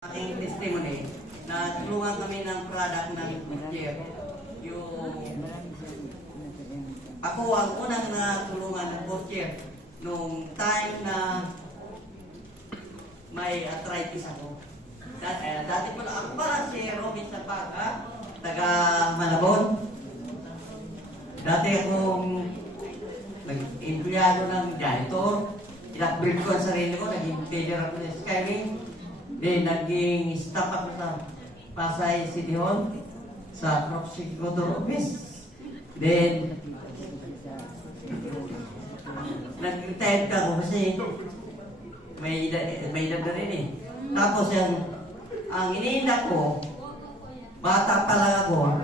Aking testimony na tulungan kami ng product ng Jeff. Ako ang unang natulungan ng Jeff nung time na may arthritis ako. Dati po na ako para si Robin Sapaga, taga Malabon. Dati akong nag-empleyado ng janitor. Inupgrade ko ang sarili ko, naging manager ako ng Skyway. Then, naging staff ako sa Pasay City Hall, sa Prosecutor Office. Then, nag-retired ka ako kasi may edad na rin eh. Tapos ang iniinda ko, bata pa lang ako,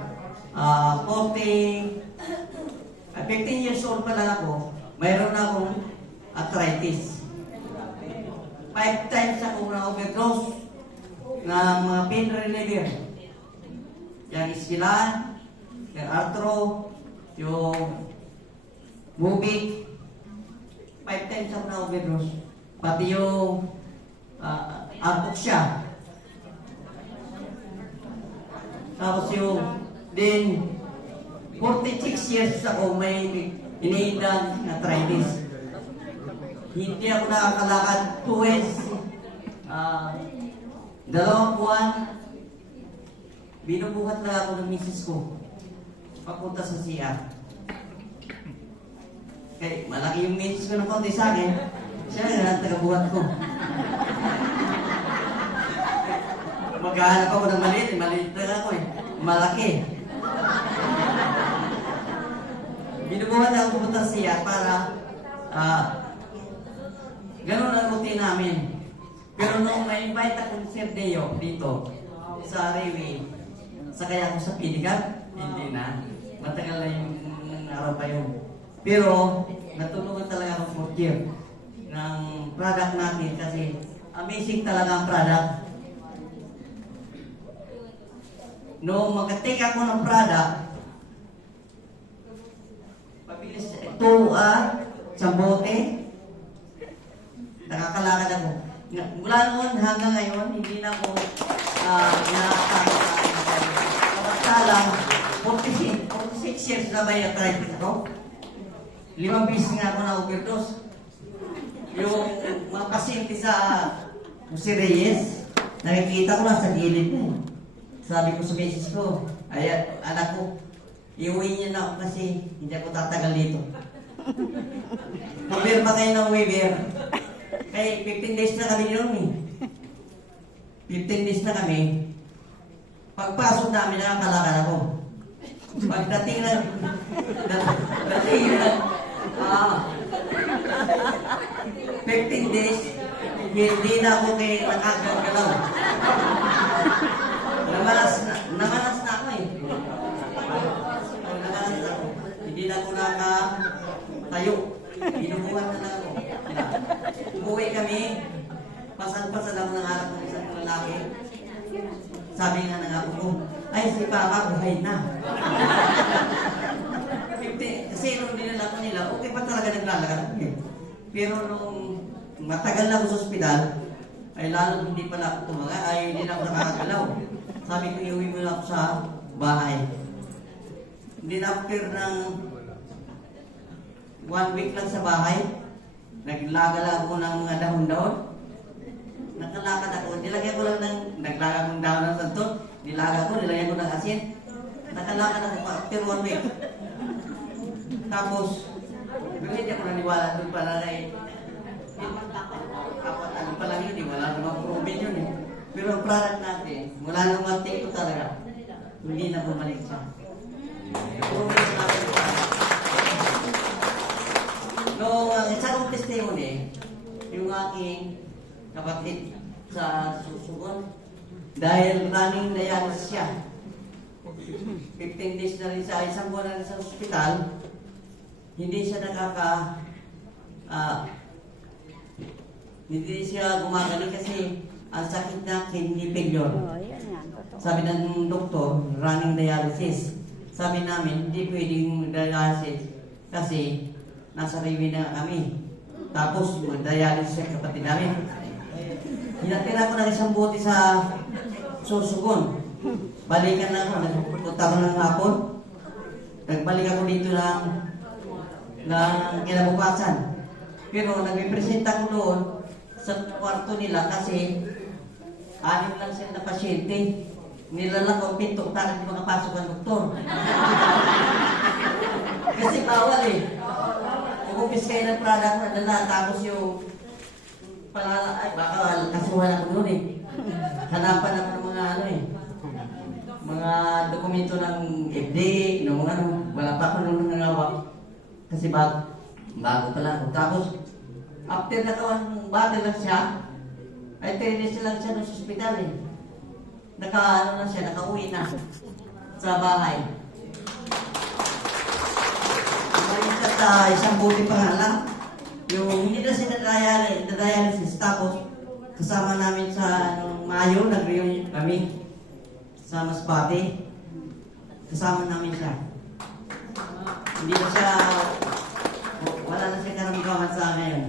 15 years old pa lang ako, mayroon na akong arthritis. 5 times ako na-overdose ng mga pain reliever. Yung iskilan, yung arthro, yung Mubic. 5 times ako na-overdose. Pati yung Ampoxia. Tapos yung, then, 46 years ako may iniindan na arthritis. Hindi ako nakakalakad 2 weeks. 2 buwan. Binubuhat lang ako ng misis ko. Papunta sa CR. Kaya malaki yung misis ko ng konti sa akin. Siya na ang tagabuhat ko. Maghahanap ako ng maliit. Maliit lang ako eh. Malaki. Binubuhat ako pupunta sa CR para ganun ang routine namin. Pero nung na-invite ako si Sir Deo dito sa Railway, sakay ako sa Pinigat, hindi na. Matagal na yung araw pa yun. Pero natulungan talaga ako 4 year ng product natin kasi amazing talaga ang product. Nung mag-take ako ng product, pabilis ito sa bote, nakakalakad ako. Mula noon hanggang ngayon, hindi na ako nakakalakan. Kapasalang, 46 years na may arthritis ako. 5 beses nga ako na-overdose. Yung mga pasyente sa Jose Reyes, nakikita ko lang sa gilid na. Sabi ko sa misis ko, anak ko, iuwi niya na ako kasi hindi ako tatagal dito. Pumirma kayo ng waiver. Kaya 15 days na kami yun eh. 15 days na kami. Pagpasok namin, nakakalakad ako. Pagdating na, 15 days, hindi na ako nakagalaw. Namalas na ako eh. Namalas na ako. Hindi na ako nakatayo. Binubuhat na lang ako. Umuwi kami, pasal-pasal ako ng anak ng isang lalaki. Sabi nga ng ako ko, ay si Papa, buhay na. 50, kasi nung dinala ko nila, okay pa talaga naglalakad. Pero nung matagal na ako sa ospital, ay lalo hindi pala ako tumaga, ay hindi na ako nakakagalaw. Sabi ko, iuwi mo lang ako sa bahay. Hindi na after ng 1 week lang sa bahay, naglagala ako ng mga dahon-dahon. Nakalakad ako. Nilagyan ko lang ng naglaga akong dahon ng santon. Nilaga ko, nilagyan ko ng asin. Nakalakad ako after 1 week. Tapos, hindi ako naniwala doon pala na ano pa lang yun, wala namang proven yun eh. Pero ang product natin, mula nang mag-take ko talaga, hindi na bumalik siya. Proven natin pa. No, ang isang testimony, yung aking kapatid sa Susugon, dahil running dialysis siya. 15 days na rin sa isang buwan na rin sa ospital, hindi siya hindi siya gumagaling kasi ang sakit na kidney failure. Sabi ng doktor, running dialysis. Sabi namin, hindi pwedeng dialysis kasi nasa Railway na kami. Tapos, mag-dialysis sa kapatid namin. Hinatira ko ng isang buti sa Sorsogon. Balikan na ako, nagpunta ko ng hapon. Nagbalik ako dito ng kinabukasan. Pero nag-presenta ko doon sa kwarto nila kasi 6 lang sila na pasyente. Nilalak ang pinto para hindi makapasok ang doktor. Kasi bawal eh. Kung kayo ng product na dala, tapos yung palala, ay baka kasuhan ako doon eh. Hanapan ako ng mga ano eh. Mga dokumento ng FDA, ng mga ano, wala pa ako nung nangawak. Kasi bago pa lang ako. Tapos, after nakawang battle lang siya, ay 3 days lang siya sa hospital eh. Ano na siya, nakauwi na sa bahay. Malikat isang buti pa nga lang. Yung hindi na siya na-dialysis, tapos kasama namin sa Mayo, nag-reunion kami sa Masbate. Kasama namin siya. Hindi na siya, wala na siya karamdaman sa ngayon.